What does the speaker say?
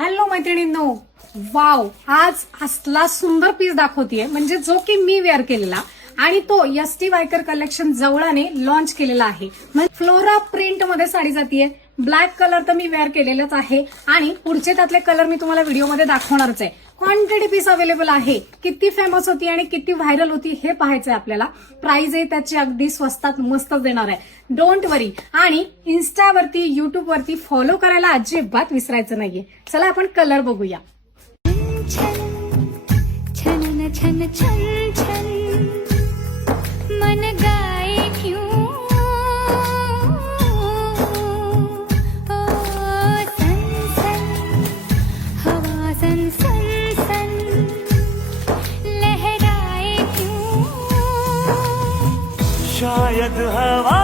Hello मैत्रिणींनो, wow, आज असला सुंदर पीस दाखवतीये म्हणजे जो की मी वेअर केलेला आणि तो एसटी वायकर कलेक्शन जवळाने लॉन्च केलेला आहे. फ्लोरा प्रिंट मध्ये साडी जातीये. ब्लॅक कलर तर मी वेअर केलेलाच आहे आणि पुढचे त्यातले कलर मी तुम्हाला व्हिडिओमध्ये दाखवणारच आहे. क्वांटिटी पीस अवेलेबल आहे. किती फेमस होती आणि किती व्हायरल होती हे पाहायचंय आपल्याला. प्राइस आहे त्याची अगदी स्वस्तात मस्तच देणार आहे. डोंट वरी. आणि इन्स्टावरती युट्यूब वरती फॉलो करायला अजिबात विसरायचं नाहीये. चला आपण कलर बघूया. छन छन छन छन मन गाए क्यों सन सन हवा सन सन सन लहराए क्यों शायद हवा